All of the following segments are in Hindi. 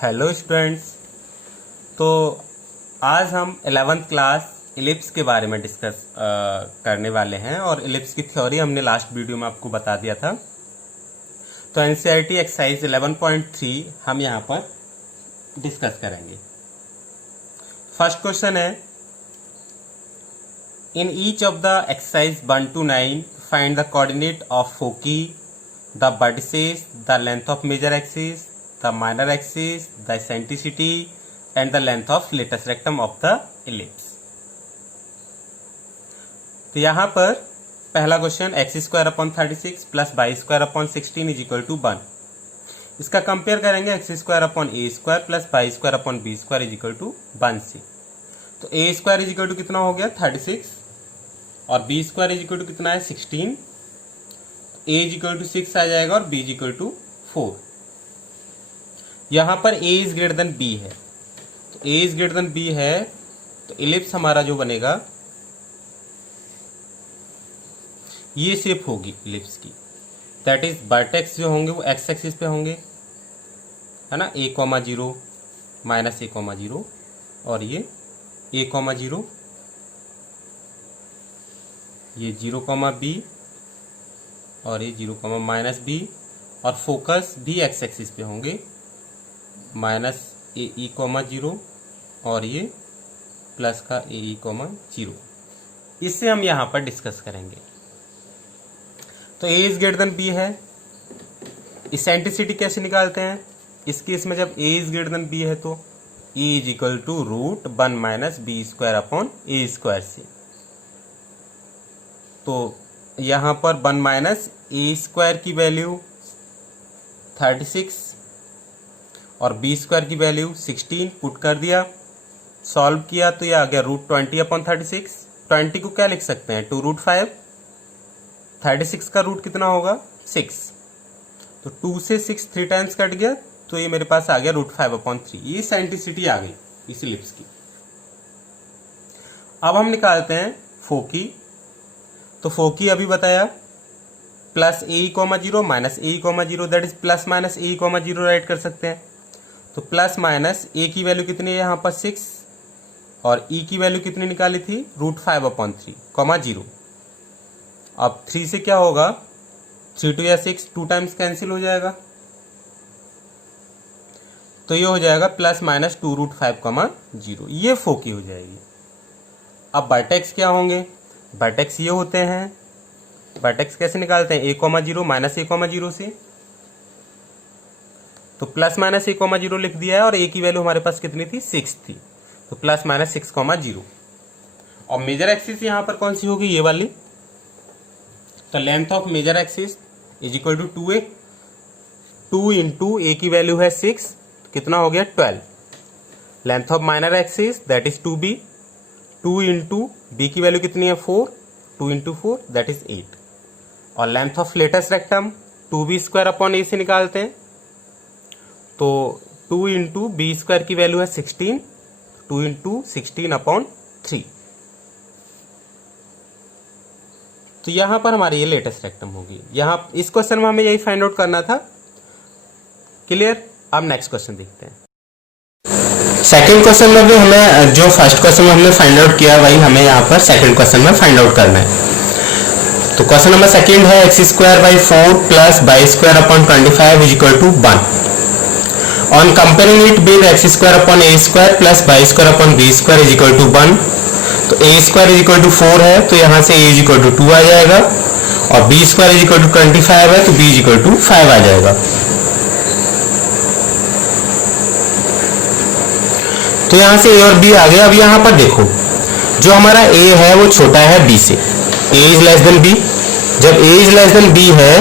Hello students. तो आज हम 11th क्लास इलिप्स के बारे में डिस्कस करने वाले हैं और इलिप्स की थ्योरी हमने लास्ट वीडियो में आपको बता दिया था। तो एनसीईआरटी एक्सरसाइज 11.3 हम यहाँ पर डिस्कस करेंगे। फर्स्ट क्वेश्चन है, in each of the exercise 1 to 9 find the coordinate of foci, the vertices, the length of major axis, the minor axis, the eccentricity and the length of latus rectum of the ellipse। तो यहाँ पर पहला क्वेश्चन x² / 36 + y² / 16 = 1। इसका कंपेयर करेंगे x² / a² + y² / b² = 1 से। तो a² कितना हो गया 36 और b² कितना है 16। a 6 आ जाएगा और b 4। यहां पर a is greater than b है, तो a is greater than b है तो इलिप्स हमारा जो बनेगा ये शेप होगी इलिप्स की। दैट इज वर्टेक्स जो होंगे वो एक्स एक्सिस पे होंगे, है ना, a, 0 -a, 0 और ये a, 0 ये 0, b और ये 0, -b और फोकस भी एक्स एक्सिस पे होंगे -ae, 0 और ये प्लस का ae, 0। इससे हम यहां पर डिस्कस करेंगे। तो a is greater than b है। इसेंट्रिसिटी कैसे निकालते हैं इस केस में? जब a is greater than b है तो e = √1 - b² / a² से। तो यहां पर 1 - a² की वैल्यू 36 और b² की वैल्यू 16 पुट कर दिया, सॉल्व किया तो ये आ गया √20/36। 20 को क्या लिख सकते हैं 2√5। 36 का रूट कितना होगा 6, तो 2 से 6 3 टाइम्स कट गया तो ये मेरे पास आ गया √5/3। ये सेंट्रिसिटी आ गई इस इलिप्स की। अब हम निकालते हैं फोकी। तो फोकी अभी बताया +ae, 0 -ae, 0 that is +-ae, 0 right कर सकते हैं। तो +- a की वैल्यू कितनी है यहाँ पर 6 और e की वैल्यू कितनी निकाली थी √5/3, 0। अब 3 से क्या होगा 3 2 या 6 2 टाइम्स कैंसिल हो जाएगा, तो ये हो जाएगा +-2 √5, 0। ये फोकी हो जाएगी। अब वर्टेक्स क्या होंगे? वर्टेक्स ये होते हैं। वर्टेक्स कैसे निकालते हैं? a, 0 -a, 0 से। तो +-a, 0 लिख दिया है और a की वैल्यू हमारे पास कितनी थी 6 थी, तो +-6, 0। और मेजर एक्सिस यहां पर कौन सी होगी? ये वाली। तो length of major axis = 2a। 2 × a की वैल्यू है 6, कितना हो गया 12। Length of minor axis that is 2b। 2 × b की वैल्यू कितनी है 4, 2 × 4 दैट इज 8। और length of latus rectum 2b² a से निकालते हैं। तो 2 × b² की वैल्यू है 16, 2 × 16/3। तो यहां पर हमारी ये लेटेस्ट रेक्टम होगी। यहां इस क्वेश्चन में हमें यही फाइंड आउट करना था। क्लियर? अब नेक्स्ट क्वेश्चन देखते हैं। सेकंड क्वेश्चन में भी हमें जो फर्स्ट क्वेश्चन में हमने फाइंड आउट किया वही हमें यहाँ पर सेकंड क्वेश्चन में फाइंड आउट करना है। तो क्वेश्चन नंबर सेकंड है x² / 4 + y² / 25 = 1। On comparing it with x² / a² + y² / b² = 1, तो a² 4 है तो यहाँ से a 2 आ जाएगा और b² 25 है तो b 5 आ जाएगा। तो यहाँ से a और b आ गया। अब यहाँ पर देखो जो हमारा a है वो छोटा है b से, a is less than b। जब a is less than b है,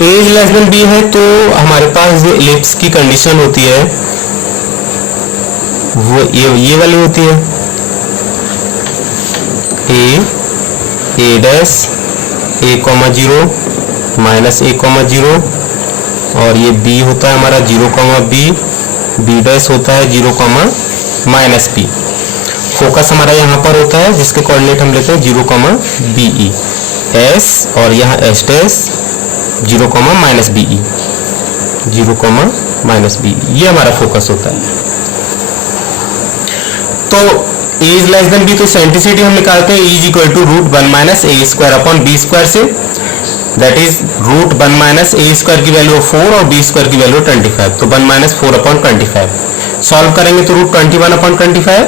a is less than b है तो हमारे पास जो इलिप्स की कंडीशन होती है वो ये वाली होती है a, a', a, 0 -a, 0 और ये b होता है हमारा 0, b, b' होता है 0, -b। फोकस हमारा यहाँ पर होता है जिसके कोऑर्डिनेट हम लेते हैं 0, be, s और यहाँ s' 0, -be। 0 comma minus B, ये हमारा फोकस होता है। तो a is less than b, तो सेंट्रिसिटी हम निकालते हैं e is equal to root 1 minus A square upon B square से, that is root 1 minus A square की वैल्यू 4 और बी स्क्वायर की वैल्यू 25, तो 1 माइनस 4 अपॉन 25। सॉल्व करेंगे तो root 21 upon 25,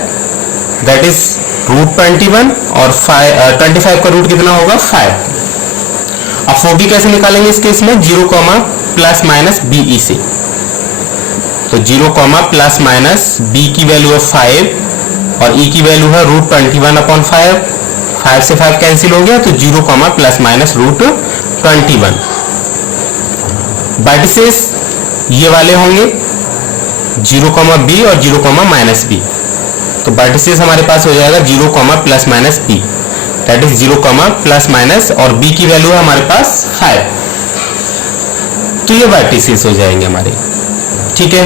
that is root 21 और 25 का रूट कितना होगा 5। अब 4b कैसे निकालेंगे इस केस में, 0 कॉमा प्लस माइनस बी से, तो 0 कॉमा प्लस माइनस बी की वैल्यू है 5 और ई की वैल्यू है रूट 21 अपॉन 5 से 5 कैंसिल हो गया, तो 0 comma plus minus root 21। Vertices ये वाले होंगे 0 कॉमा बी और 0 कॉमा माइनस बी, तो वर्टिसेस हमारे पास हो जाएगा 0 comma plus minus B, that is 0 comma plus minus, और बी की वैल्यू है हमारे पास 5, तो ये वर्टिसेस हो जाएंगे हमारे। ठीक है,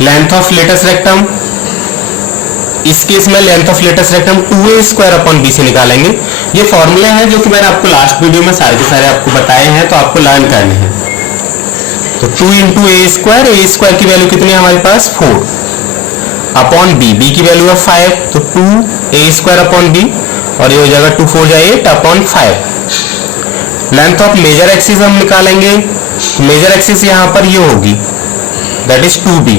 लेंथ ऑफ लेटस रेक्टम, इस केस में length of latus rectum 2a square upon B से निकालेंगे। ये फॉर्मूले हैं जो कि मैंने आपको लास्ट वीडियो में सारे के सारे आपको बताए हैं, तो आपको लर्न करने हैं। तो 2 इंटू ए स्क्वायर की वैल्यू कितनी है हमारे पास 4 अपॉन बी, बी की वैल्यू है 5, तो 2a स्क्वायर अपॉन बी, और ये हो जाएगा 2 4 जाए 8 upon 5। Length of major axis हम निकालेंगे, मेजर एक्सिस यहाँ पर ये होगी, दैट इज 2b,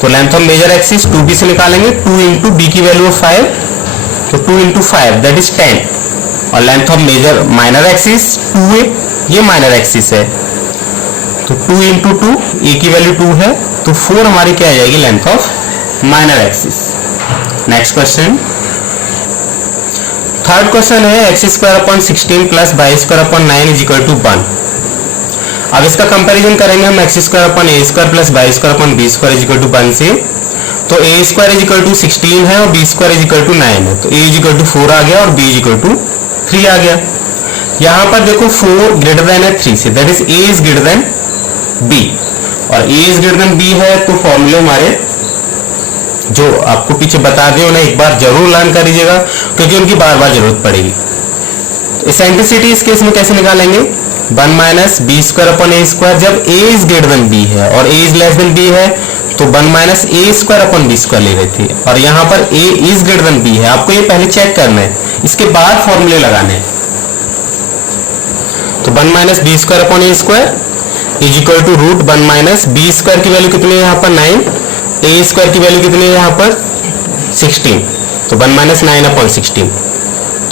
तो length of major axis 2b से निकालेंगे, 2 इंटू बी की वैल्यू 5, तो 2 इंटू 5 दैट इज 10, और length of major minor axis 2a, ये माइनर एक्सिस है, तो 2 इंटू 2, ए की वैल्यू 2 है, तो 4 हमारी क्या आ जाएगी length of minor axis. Next question, third question है X square upon 16 plus Y square upon 9 is equal to 1। अब इसका कंपैरिजन करेंगे हम X square upon A square plus Y square upon B square is equal to 1 से, तो A square is equal to 16 है और B square is equal to 9 है, तो ए इज इक्वल टू 4 आ गया और बी इज इक्वल टू 3 आ गया। यहां पर देखो 4 ग्रेटर देन है 3 से, that is A is greater than B, और A is greater than B है, तो फॉर्मूले हमारे जो आपको पीछे बता दिए उन्हें एक बार जरूर लर्न कर लीजिएगा, क्योंकि उनकी बार बार जरूरत पड़ेगी। एसेंट्रिसिटी इस केस में कैसे निकालेंगे, 1 minus B square upon A square, जब ए इज ग्रेटर देन बी है और A is less then B है, तो 1 minus A square upon B square ले रहे थे, और यहाँ पर ए इज ग्रेटर देन बी है, आपको ये पहले चेक करना है, इसके बाद फॉर्मूले लगाने हैं। तो 1 minus B square upon A square is equal to root 1 minus B square की वैल्यू कितनी है यहाँ पर 9, ए स्क्वायर की वैल्यू कितनी है यहाँ पर 16, तो 1 माइनस 9 अपॉन 16,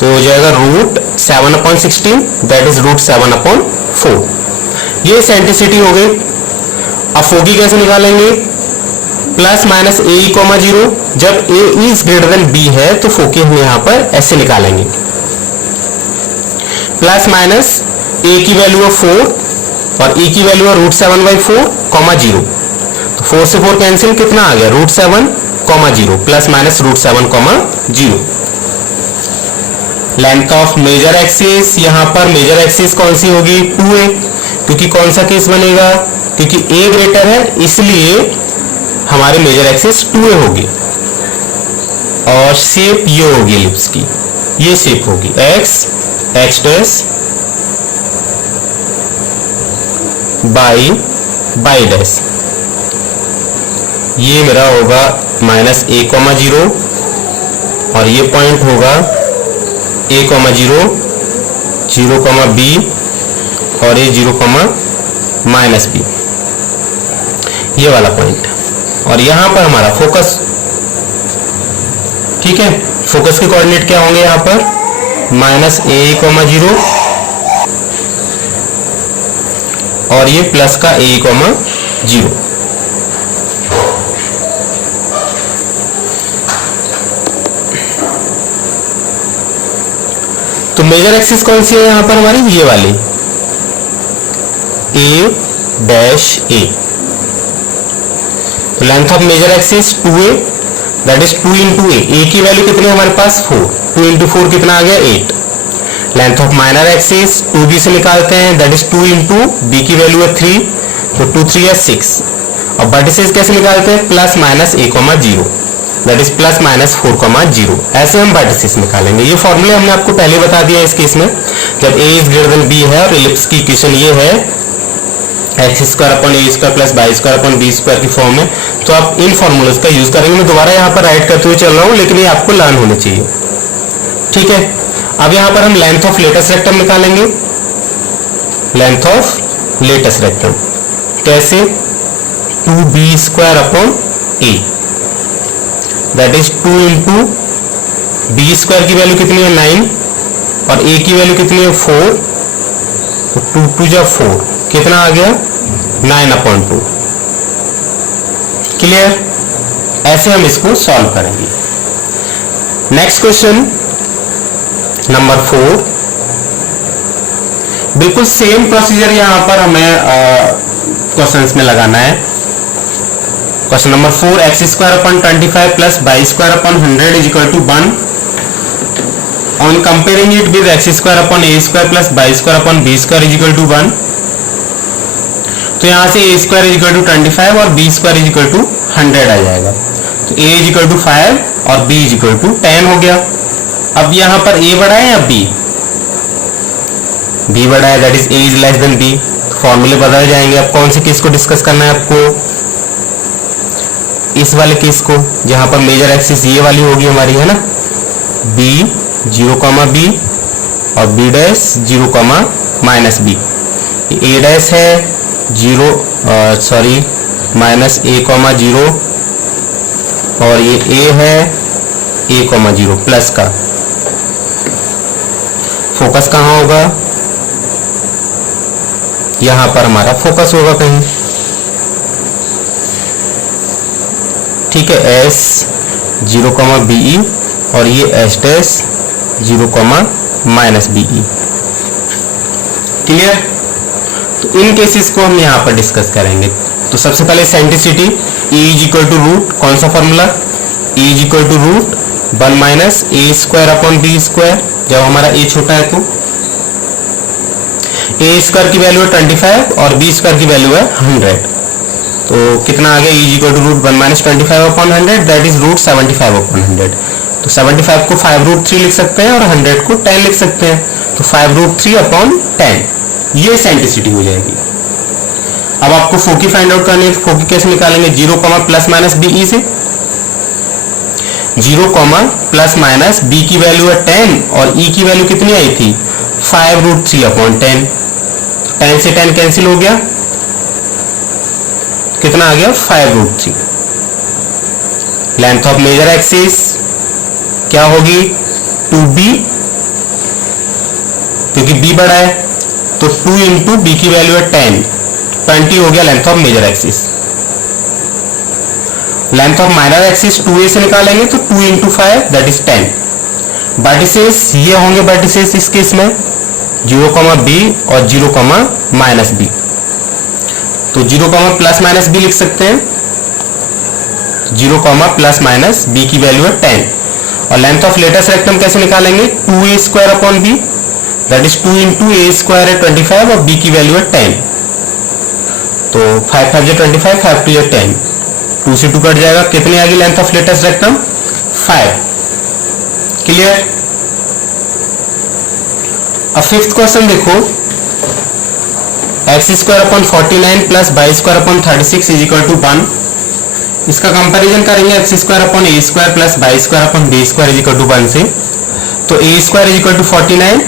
तो हो जाएगा root 7 upon 16, that is root 7 upon 4। ये एसेंट्रिसिटी हो गई। अब फोकी कैसे निकालेंगे, प्लस माइनस ए कॉमा 0, जब ए इज ग्रेटर देन बी है तो फोकी हम यहाँ पर ऐसे निकालेंगे, प्लस माइनस ए की वैल्यू है 4 और ई की वैल्यू है रूट 7/4 कॉमा 0, तो 4 से 4 कैंसिल, कितना आ गया root 7 comma 0, plus minus root 7 comma 0। Length of major axis, यहां पर मेजर एक्सिस कौन सी होगी 2a, क्योंकि कौन सा केस बनेगा, क्योंकि a ग्रेटर है इसलिए हमारे मेजर एक्सिस 2a होगी, और शेप ये होगी एलिप्स की, ये शेप होगी x डैश बाई डैश, ये मेरा होगा माइनस a कॉमा 0, और ये पॉइंट होगा a कॉमा 0 0 कॉमा b, और ये 0 कॉमा माइनस b, ये वाला पॉइंट, और यहां पर हमारा फोकस। ठीक है, फोकस के कोऑर्डिनेट क्या होंगे यहां पर माइनस a कॉमा 0, और ये प्लस का a कॉमा 0। तो मेजर एक्सिस कौन सी है यहां पर हमारी, ये वाली a डैश a, तो length of major axis 2a, that is 2 into A की वैल्यू कितनी है हमारे पास 4, 2 इंटू 4 कितना आ गया 8। Length of minor axis 2b से निकालते हैं, दैट इज 2 इंटू बी की वैल्यू है 3, तो 2 3 है 6। और वर्टिसेस कैसे निकालते हैं, plus minus a comma 0, that is plus minus 4,0। ऐसे हम वर्टिसेस निकालेंगे। ये फॉर्मूले हमने आपको पहले बता दिया इस केस में, जब a is greater than b है और इलिप्स की इक्वेशन ये है X square upon A square plus Y square upon B square की फॉर्म में, तो आप इन फॉर्मूलाज का यूज करेंगे। मैं दोबारा यहाँ पर राइट करते हुए चल रहा हूँ, लेकिन ये आपको लर्न होने चाहिए, ठीक है। अब यहाँ पर हम लेंथ ऑफ लेटेस्ट रेक्टम निकालेंगे। लेंथ ऑफ लेटेस्ट रेक्टम कैसे? 2b square upon a, that is 2 into B square की वैल्यू कितनी है 9 और a की वैल्यू कितनी है 4, तो 2 2 जा 4 कितना आ गया 9/2। क्लियर? ऐसे हम इसको सॉल्व करेंगे। नेक्स्ट क्वेश्चन नंबर 4, बिल्कुल सेम प्रोसीजर यहां पर हमें क्वेश्चंस में लगाना है। Question number 4, X square upon 25 plus Y square upon 100 is equal to 1 on comparing it with X square upon A square plus Y square upon B square is equal to 1। तो यहां से a square is equal to 25 और b square is equal to 100 आ जाएगा। तो a इज इक्वल टू 5 और b इज इक्वल टू 10 हो गया। अब यहां पर a बड़ा है या b? b बड़ा है, that is a is less than b। फॉर्मूले बदल जाएंगे। अब कौन से केस को डिस्कस करना है आपको? इस वाले केस को, जहां पर मेजर एक्सिस ये वाली होगी हमारी, है ना, b 0,b और b dash 0,-b। a dash है 0 सॉरी -a,0 और ये a है a,0 प्लस का। फोकस कहां होगा? यहां पर हमारा फोकस होगा कहीं, ठीक है। s 0,be और ये s डैश 0,-be। क्लियर? तो इन केसेस को हम यहां पर डिस्कस करेंगे। तो सबसे पहले eccentricity E is equal to root, कौन सा formula? E is equal to root 1 minus a square upon b square, जब हमारा a छोटा है तो a स्क्वायर की वैल्यू है 25 और b स्क्वायर की वैल्यू है 100। तो कितना आ गया? E is equal to root 1 minus 25 upon 100, that is root 75 upon 100। तो 75 को 5√3 लिख सकते हैं और 100 को 10 लिख सकते हैं। तो 5√3 अपॉन 10 ये सेंट्रिसिटी हो जाएगी। अब आपको फोकी फाइंड आउट करनी है, तो फोकी कैसे निकालेंगे? 0, प्लस माइनस बी से 0, प्लस माइनस बी की वैल्यू है 10 और ई की वैल्यू कितनी आई थी? 5√3 अपॉन 10। 10 से 10 कैंसिल हो गया, कितना आ गया? 5√3। लेंथ ऑफ मेजर एक्सिस क्या होगी? 2b, क्योंकि b बड़ा है तो 2 इंटू बी की वैल्यू है 10, 20 हो गया length of major axis. Length of minor axis 2a से निकालेंगे तो 2 इंटू 5 दैट इज 10। वर्टिसेस ये होंगे वर्टिसेस इस केस में 0,b और 0,-b। तो 0, प्लस माइनस b लिख सकते हैं। 0, प्लस माइनस b की वैल्यू है 10 और लेंथ ऑफ लेटेस्ट रेक्टम कैसे निकालेंगे? 2a square upon b, that is 2 into a square है 25 और b की वैल्यू है 10। तो 5 5 25, 5 2 10, 2 से 2 कट जाएगा। कितनी आ गई length of latest rectum? 5। Clear? अब फिफ्थ क्वेश्चन देखो, X square upon 49 plus Y square upon 36 is equal to 1। इसका कंपैरिजन करेंगे X square upon A square plus Y square upon B square is equal to 1 से। तो A square is equal to 49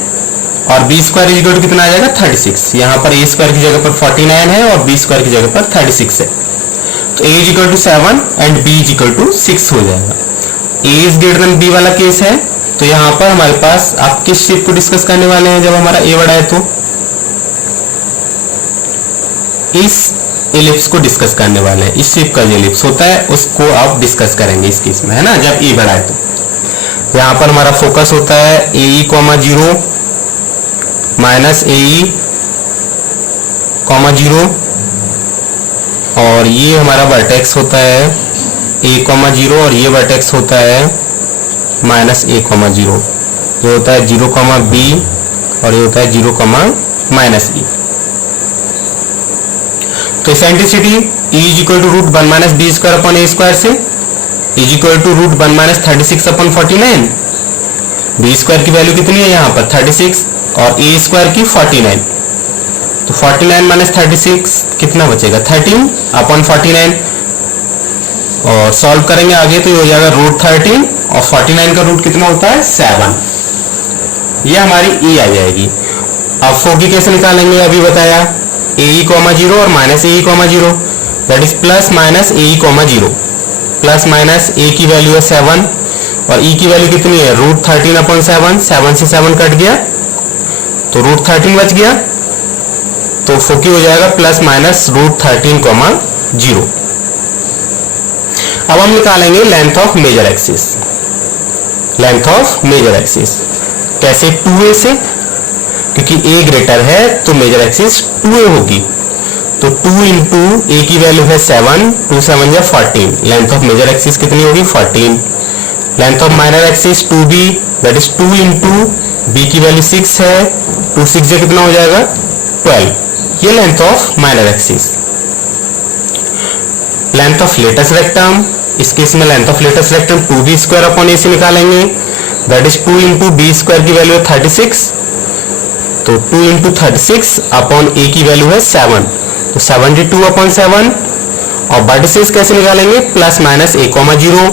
और B square is equal to कितना आ जाएगा? 36। यहाँ पर ए स्क्वायर की जगह पर 49 है और बी स्क्वायर की जगह पर 36 है। तो A is equal to 7 and B is equal to 6 हो जाएगा। A is greater than B वाला केस है, तो यहाँ पर हमारे पास आप किस शेप को डिस्कस करने वाले हैं? जब हमारा ए बड़ा है तो इस एलिप्स को डिस्कस करने वाले हैं। इस शेप का जो एलिप्स होता है उसको आप डिस्कस करेंगे इस केस में, है ना, जब ए बड़ा है तो। यहाँ पर हमारा फोकस होता है ए (0) माइनस ए (0) और ये हमारा वर्टेक्स होता है a,0 और ये वर्टेक्स होता है माइनस a,0। ये होता है 0,b और ये होता है 0,-b। तो eccentricity E is equal to root 1 minus B square upon A square से is equal to root 1 minus 36 upon 49। B square की वैल्यू कितनी है यहाँ पर 36 और ए स्क्वायर की 49, तो 49 माइनस 36 कितना बचेगा 13 अपॉन 49, और सॉल्व करेंगे आगे तो ये हो जाएगा रूट 13 और 49 का रूट कितना होता है 7। ये हमारी ई आ जाएगी। अब फोकी कैसे निकालेंगे अभी बताया, ए कॉमा 0 और minus A comma 0, that is plus minus A comma 0। Plus minus A की वैल्यू है 7 और ई की वैल्यू कितनी है रूट 13 अपॉन 7, 7 से 7 कट गया तो रूट 13 बच गया, तो फोकी हो जाएगा प्लस माइनस रूट 13 कॉमा 0। अब हम निकालेंगे length of major axis. Length of major axis कैसे 2a से, क्योंकि a ग्रेटर है तो मेजर एक्सिस 2a होगी, तो 2 इंटू ए की वैल्यू है 7, 2 7 या 14, लेंथ ऑफ मेजर एक्सिस कितनी होगी 14। Length of minor axis 2b, that is 2 into B की वैल्यू 6 है, 2 6 या कितना हो जाएगा 12, ये length of minor axis. Length of latest rectum, इस केस में length of latest rectum 2b square upon A से निकालेंगे, that is 2 into B square की वैल्यू है 36, तो 2 इंटू 36 अपॉन ए की वैल्यू है 7, तो 72 अपॉन 7। और वर्टिसेस कैसे निकालेंगे, प्लस माइनस ए कॉमा 0,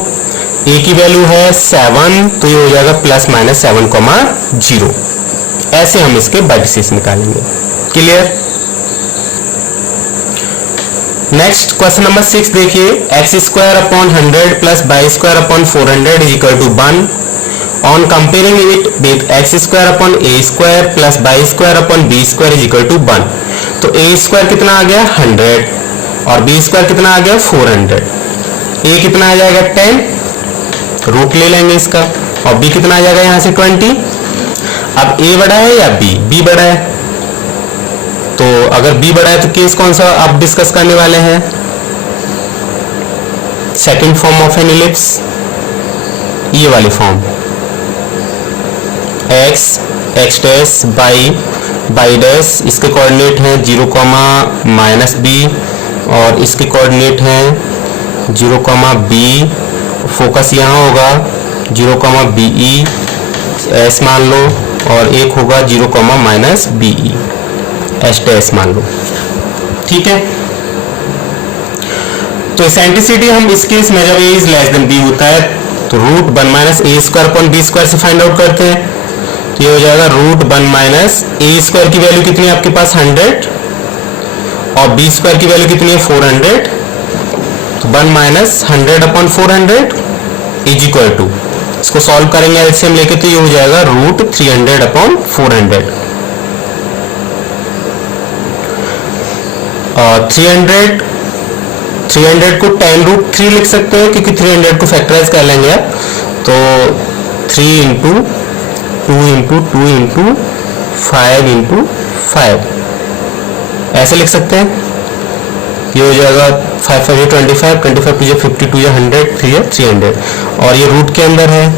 ए की वैल्यू है 7 तो ये हो जाएगा प्लस माइनस 7 कॉमा 0। ऐसे हम इसके वर्टिसेस निकालेंगे। क्लियर। नेक्स्ट क्वेश्चन नंबर 6 देखिए, X square upon 100 plus Y square upon 400 is equal to 1 on comparing it with X square upon A square plus Y square upon B square is equal to 1। तो ए स्क्वायर कितना आ गया 100 और बी स्क्वायर कितना आ गया 400, ए कितना आ जाएगा 10, रूट ले लेंगे इसका, और बी कितना आ जाएगा यहां से 20। अब ए बड़ा है या बी बड़ा है, तो अगर बी बड़ा है तो केस कौन सा आप डिस्कस करने वाले हैं, second form of N ellipse, ये वाली form, x dash by dash, इसके कोऑर्डिनेट हैं 0 कॉमा माइनस बी और इसके कोऑर्डिनेट हैं 0 कॉमा बी, फोकस यहाँ होगा 0 कॉमा बी ई एस मान लो, और एक होगा 0 comma minus B E S dash मान लो। ठीक है, तो एसेंट्रिसिटी हम इस केस में जब ए इज लेस देन बी होता है तो root 1 minus A square upon B square से फाइंड आउट करते हैं, तो ये हो जाएगा रूट 1 माइनस ए स्क्वायर की वैल्यू कितनी है आपके पास 100 और बी स्क्वायर की वैल्यू कितनी है 400, तो 1 minus 100 upon 400 is equal to, इसको सॉल्व करेंगे एलसीएम लेके तो ये हो जाएगा रूट 300 अपॉन 400। और 300 को 10 रूट 3 लिख सकते हो क्योंकि 300 को फैक्टराइज कर लेंगे आप, तो 3 इंटू 2 इंटू 2 इंटू 5 इंटू 5 ऐसे लिख सकते हैं। ये हो जाएगा 5 5 25, 25 टू 52 या 100, 3 या 300, और ये रूट के अंदर है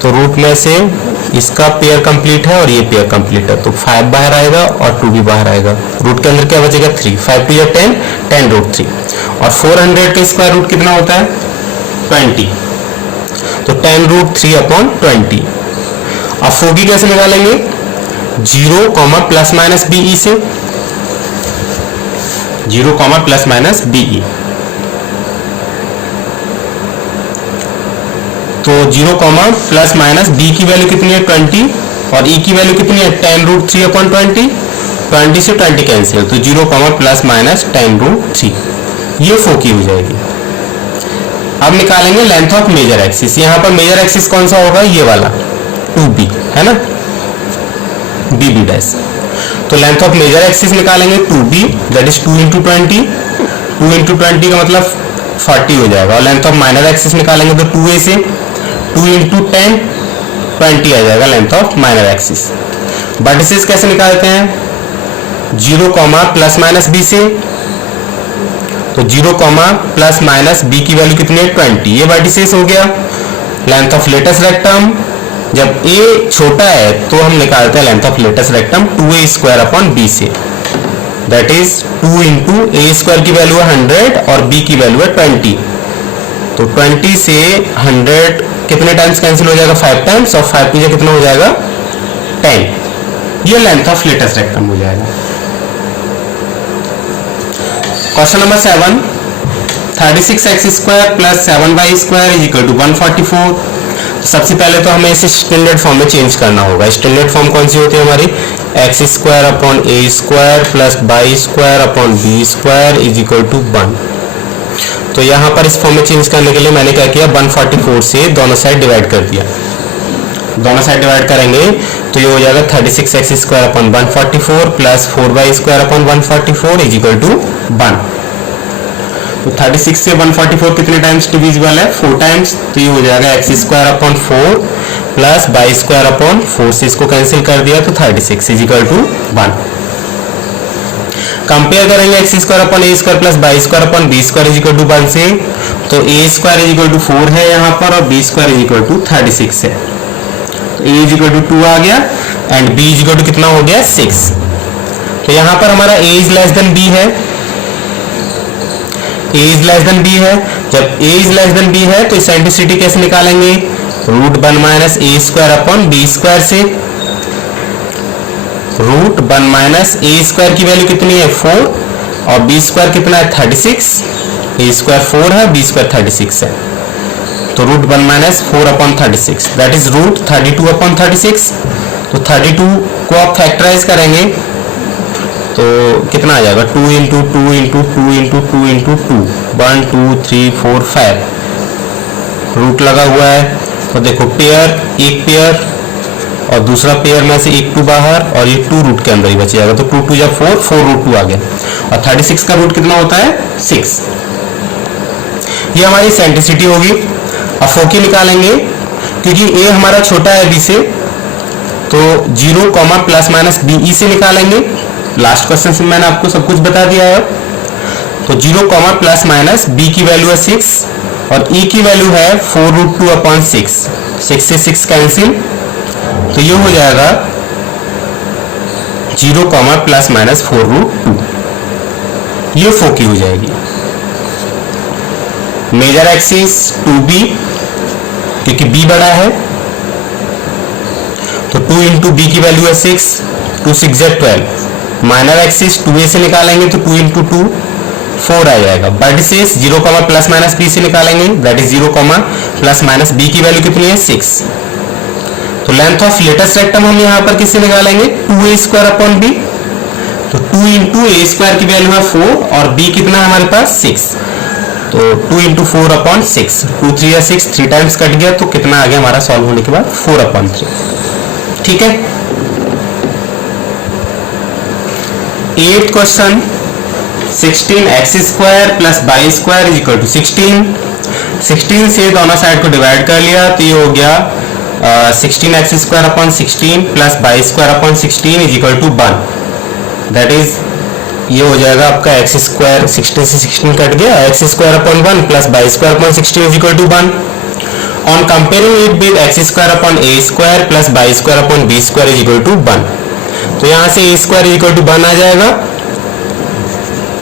तो रूट में से इसका पेयर कंप्लीट है और ये पेयर कंप्लीट है, तो 5 बाहर आएगा और 2 भी बाहर आएगा, रूट के अंदर क्या बचेगा 3, 5 2 या 10, 10 रूट 3, और 400 का स्क्वायर रूट कितना होता है 20, तो 10 रूट 3 अपॉन 20। अब फोगी कैसे निकालेंगे, 0 कॉमा प्लस माइनस बीई से, 0 कॉमा प्लस माइनस बीई, तो 0 कॉमा प्लस माइनस बी की वैल्यू कितनी है 20 और ई की वैल्यू कितनी है 10 रूट 3 अपॉन 20, 20 से 20 कैंसिल, तो 0 कॉमा प्लस माइनस 10 रूट 3, ये फोकी हो जाएगी। अब निकालेंगे लेंथ ऑफ मेजर एक्सिस, यहाँ पर मेजर एक्सिस कौन सा होगा, ये वाला 2b है ना, bb डैश, तो लेंथ ऑफ मेजर एक्सिस निकालेंगे 2b, that is 2 into 20, 2 into 20 का मतलब 40 हो जाएगा, और लेंथ ऑफ माइनर एक्सिस निकालेंगे तो 2a से 2 इंटू 10 20 आ जाएगा length of minor axis. Vertices कैसे निकालते हैं, 0 कॉमा प्लस माइनस बी से, तो 0 कॉमा प्लस माइनस बी की वैल्यू कितनी है 20, ये वर्टिसेस हो गया। लेंथ ऑफ लेटेस्ट रेक्टम, जब a छोटा है तो हम निकालते हैं length of latus rectum 2a square upon b से, that is 2 into A square की वैल्यू है 100 और b की वैल्यू है 20, तो 20 से 100 कितने टाइम्स कैंसिल हो जाएगा? 5 टाइम्स, और 5 की जगह कितना हो जाएगा? 10। ये लेंथ ऑफ लेटेस्ट रेक्टम हो जाएगा। Question number 7, 36x² + 7y² = 144। सबसे पहले तो हमें इसे स्टैंडर्ड फॉर्म में चेंज करना होगा। स्टैंडर्ड फॉर्म कौन सी होती है हमारी? x² / a² + y² / b² = 1। तो यहाँ पर इस फॉर्म में चेंज करने के लिए मैंने क्या किया? 144 से दोनों साइड डिवाइड कर दिया। दोनों साइड डिवाइड करेंगे तो ये हो जाएगा 36x² / 144 + 4y² / 144 = 1। तो 36 से 144 कितने टाइम्स डिविजिबल है? 4 टाइम्स। तो ये हो जाएगा x² / 4 + y² / 4 से इसको कैंसिल कर दिया तो 36 = 1। कंपेयर करेंगे x² / a² + y² / b² = 1 से, तो a² = 4 है यहाँ पर और b² = 36 है। तो a = 2 आ गया एंड b = कितना हो गया? 6। तो यहाँ पर हमारा a < b है, a < b है। जब a < b है तो इसेंट्रिसिटी कैसे निकालेंगे? √1 - a² / b² से। √1 - a² की वैल्यू कितनी है? 4 और b² कितना है? 36। a² 4 है, b² 36 है। तो √1 - 4/36 दैट इज √32/36। तो 32 को आप फैक्टराइज करेंगे तो कितना आ जाएगा? 2 × 2 × 2 × 2 × 2 1 2 3 4 5 रूट लगा हुआ है। तो देखो पेयर, एक पेयर और दूसरा पेयर में से एक 2 बाहर और ये 2 रूट के अंदर ही बच जाएगा। तो 2 2 = 4, 4 √2 आ गया। और 36 का रूट कितना होता है? 6। ये हमारी सेंट्रिसिटी होगी। अब फोकी निकालेंगे क्योंकि a हमारा छोटा है b से, तो 0, ± be से निकालेंगे। लास्ट क्वेश्चन से मैंने आपको सब कुछ बता दिया है। तो 0, ± b की वैल्यू है 6 और e की वैल्यू है 4√2/6। 6 से 6 कैंसिल, तो ये हो जाएगा 0, ± 4√2। ये फोकी हो जाएगी। मेजर एक्सिस 2b क्योंकि b बड़ा है, तो 2 × b की वैल्यू है 6, 2 6 = 12। माइनर एक्सिस 2a से निकालेंगे तो 2 × 2 4 आ जाएगा। वर्टिसेस 0, ± b से निकालेंगे दैट इज 0, ± b की वैल्यू कितनी है? 6। तो लेंथ ऑफ लेटेस्ट रेक्टम हम यहाँ पर किससे निकालेंगे? 2a² / b। तो 2 × a² की वैल्यू है 4 और b कितना है हमारे पास? 6। तो 2 × 4/6, 2 3 = 6, 3 टाइम्स कट गया तो कितना आ गया हमारा सॉल्व होने के बाद? 4/3। ठीक है। 8th question, 16x² + y² = 16। 16 से दोनों साइड को डिवाइड कर लिया तो ये हो गया 16x² / 16 + y² / 16 = 1। दैट इज ये हो जाएगा आपका x², 16 से 16 कट गया, x² / 1 + y² / 16 = 1। On comparing it with x² / a² + y² / b² = 1। तो यहाँ से a² = 1 आ जाएगा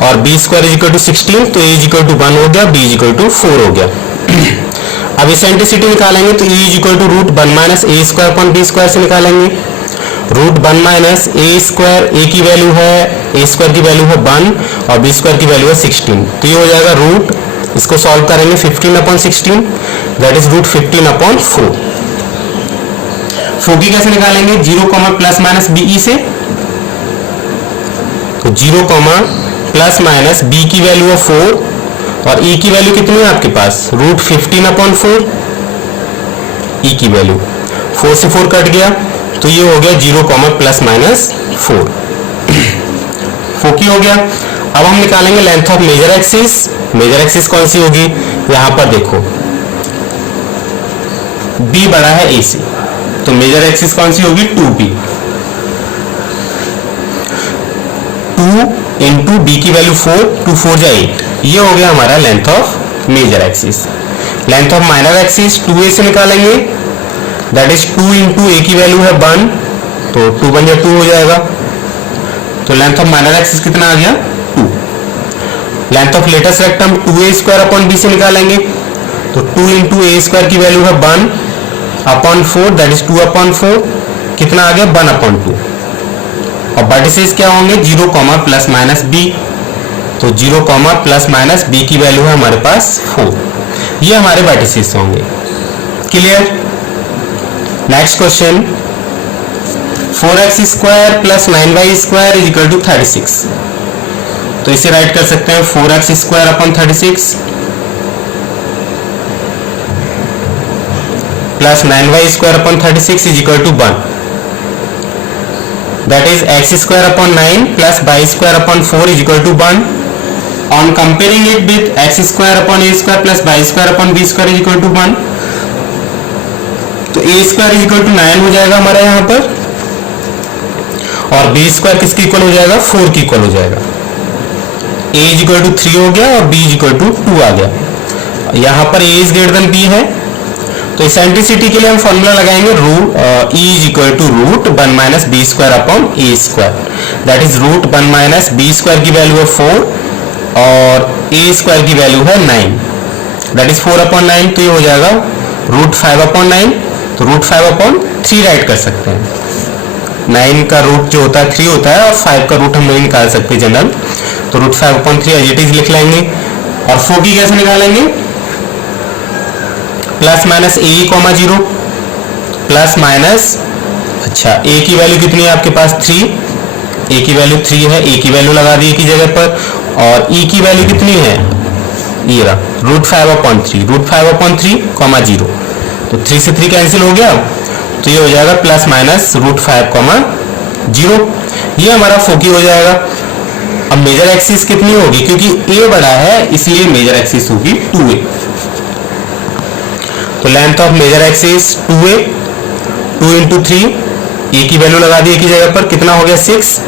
और b² = 16, तो a = 1 हो गया, b = 4 हो गया। अब इसेंट्रिसिटी निकालेंगे तो e = √1 - a² / b² से निकालेंगे। √1 - a², a की वैल्यू है, a² की वैल्यू है 1 और b² की वैल्यू है 16। तो ये हो जाएगा रूट, इसको सॉल्व करेंगे 15/16 दैट इज √15/4। फोकी कैसे निकालेंगे? 0, ± be से। तो 0, ± b की वैल्यू है 4 और e की वैल्यू कितनी है आपके पास? √15/4। e की वैल्यू 4 से 4 कट गया तो ये हो गया 0, ±4। फोकी हो गया। अब हम निकालेंगे length of major axis. Major axis कौन सी होगी? यहां पर देखो b बड़ा है a से, तो मेजर एक्सिस कौन सी होगी? 2b। 2 × b की वैल्यू 4, 2 4 = 8। ये हो गया हमारा length of major axis. Length of minor axis 2a से निकालेंगे दैट इज 2 × a की वैल्यू है 1, तो 2 × 2 हो जाएगा। तो लेंथ ऑफ माइनर एक्सिस कितना आ गया? 2। Length of latus rectum 2a² / b से निकालेंगे तो 2 इंटू ए स्क्वायर की वैल्यू है 1/4, दैट इज 2/4, कितना आ गया 1/2। और वर्टिसेस क्या होंगे 0, प्लस माइनस b, तो 0, प्लस माइनस b की वैल्यू है हमारे पास 4। ये हमारे वर्टिसेस होंगे। Clear? Next question, 4x square plus 9y square is equal to 36। तो इसे राइट कर सकते हैं 4x square upon 36 plus 9y square upon 36 is equal to 1, that is x square upon 9 plus y square upon 4 is equal to 1। On comparing it with x square upon a square plus y square upon b square is equal to 1, तो a square is equal to 9 हो जाएगा हमारा यहाँ पर, और b स्क्वायर किसके इक्वल हो जाएगा 4 के इक्वल हो जाएगा। a इज इक्वल टू 3 हो गया और b इज इक्वल टू 2 आ गया। यहाँ पर a is greater than b है, तो इसेंट्रिसिटी के लिए हम फॉर्मूला लगाएंगे e is equal to root 1 minus B square upon A square, that is root 1 minus B square की वैल्यू है 4 और ए स्क्वायर की वैल्यू है 9, दैट इज 4/9, तो ये हो जाएगा रूट 5/9, तो रूट 5/3 राइट कर सकते हैं। 9 का रूट जो होता है 3 होता है और 5 का रूट हम नहीं निकाल सकते जनरल, तो रूट 5/3 एज इट इज लिख लेंगे। और 4 की कैसे निकालेंगे, plus minus A comma 0 plus minus, अच्छा a की वैल्यू कितनी है आपके पास 3, a की वैल्यू 3 है, a की वैल्यू लगा दी की जगह पर, और e की वैल्यू कितनी है ये रहा रूट 5/3, रूट 5/3 कॉमा 0, तो 3 से 3 कैंसिल हो गया, तो ये हो जाएगा प्लस माइनस रूट 5/0, ये हमारा फोकी हो जाएगा। अब मेजर एक्सिस कितनी होगी, क्योंकि a बड़ा है इसलिए मेजर एक्सिस होगी 2a, तो length of major axis 2a, 2 into 3, a की वैल्यू लगा दी की जगह पर, कितना हो गया 6,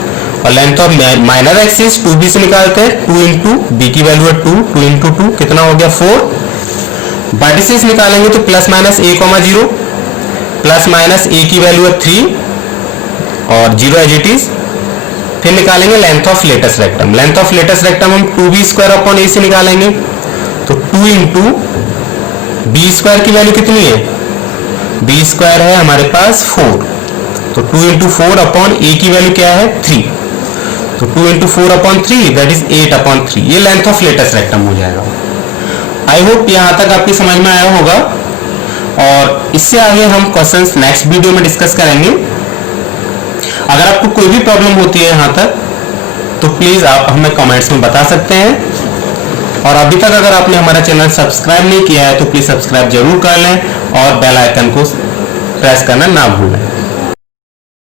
और length of minor axis 2b से निकालते हैं, 2 इंटू b की वैल्यू है 2, 2 इंटू 2 कितना हो गया 4। वर्टिसेस निकालेंगे तो plus minus a comma 0, plus minus a की वैल्यू है 3 और 0 एज इट इज। फिर निकालेंगे length of latus rectum, length of latus rectum हम 2b स्क्वायर अपॉन a से निकालेंगे, तो 2 इंटू b स्क्वायर की वैल्यू कितनी है, b स्क्वायर है हमारे पास 4, तो 2 इंटू 4 अपॉन a की वैल्यू क्या है 3, तो 2 इंटू 4/3 दैट इज 8/3, ये लेंथ ऑफ लेटस रेक्टम हो जाएगा। आई होप यहाँ तक आपकी समझ में आया होगा, और इससे आगे हम क्वेश्चंस नेक्स्ट वीडियो में डिस्कस करेंगे। अगर आपको कोई भी प्रॉब्लम होती है यहाँ तक तो प्लीज आप हमें कमेंट्स में बता सकते हैं, और अभी तक अगर आपने हमारा चैनल सब्सक्राइब नहीं किया है तो प्लीज सब्सक्राइब जरूर कर लें और बेल आइकन को प्रेस करना ना भूलें।